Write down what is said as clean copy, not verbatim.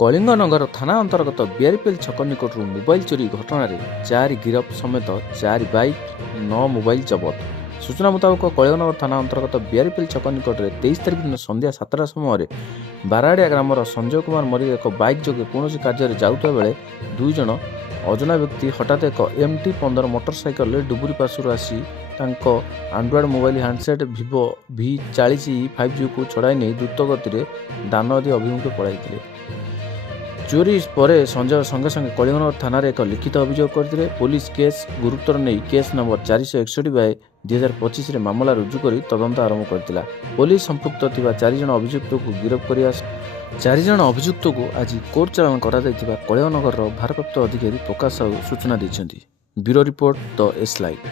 କଳିଙ୍ଗନଗର ଥାନା ଅନ୍ତର୍ଗତ ବିଆରପିଏଲ୍ ଛକ ନିକଟରୁ ମୋବାଇଲ ଚୋରି ଘଟଣାରେ 4 ଗିରଫ ସମେତ 4 ବାଇକ୍ 9 ମୋବାଇଲ ଜବତ। ସୂଚନା ମୁତାବକ କଳିଙ୍ଗନଗର ଥାନା ଅନ୍ତର୍ଗତ ବିଆରପିଏଲ୍ ଛକ ନିକଟରେ 23 ତାରିଖ ଦିନ ସନ୍ଧ୍ୟା 7ଟା ସମୟରେ ବାରାଡ଼ିଆ ଗ୍ରାମର ସଞ୍ଜୟ କୁମାର ମରିକ ଏକ ବାଇକ୍ ଯୋଗେ କୌଣସି କାର୍ଯ୍ୟରେ ଯାଉଥିବା ବେଳେ 2 ଜଣ ଅଜଣା ବ୍ୟକ୍ତି ହଠାତ୍ ଏକ MT-15 ମୋଟରସାଇକେଲରେ ଡୁବୁରି ପାର୍ଶ୍ୱରୁ ଆସି ତାଙ୍କ Android mobile handset Vivo V40E 5Gକୁ ଛଡ଼ାଇ ନେଇ ଦ୍ରୁତ ଗତିରେ ଦାନଦୀ ଅଭିମୁଖେ ପଳାଇଥିଲେ। ଚୋରି ପରେ ସଞ୍ଜୟ ସଙ୍ଗେ ସଙ୍ଗେ କଳିଙ୍ଗନଗର ଥାନାରେ ଏକ ଲିଖିତ ଅଭିଯୋଗ କରିଥିଲେ। ପୋଲିସ କେସ୍ ଗୁରୁତ୍ୱର ନେଇ କେସ୍ ନମ୍ବର 461/2025ରେ ମାମଲା ରୁଜୁ କରି ତଦନ୍ତ ଆରମ୍ଭ କରିଥିଲା। ପୋଲିସ ସମ୍ପୃକ୍ତ ଥିବା 4 ଜଣ ଅଭିଯୁକ୍ତକୁ ଗିରଫ କରିବା 4 ଜଣ ଅଭିଯୁକ୍ତକୁ ଆଜି କୋର୍ଟ ଚାଲାଣ କରାଯାଇଥିବା କଳିଙ୍ଗନଗରର ଭାରପ୍ରାପ୍ତ ଅଧିକାରୀ ପ୍ରକାଶ ସାହୁ ସୂଚନା ଦେଇଛନ୍ତି। ବ୍ୟୁରୋ ରିପୋର୍ଟ ଦ ଏସ୍ ଲାଇଭ୍।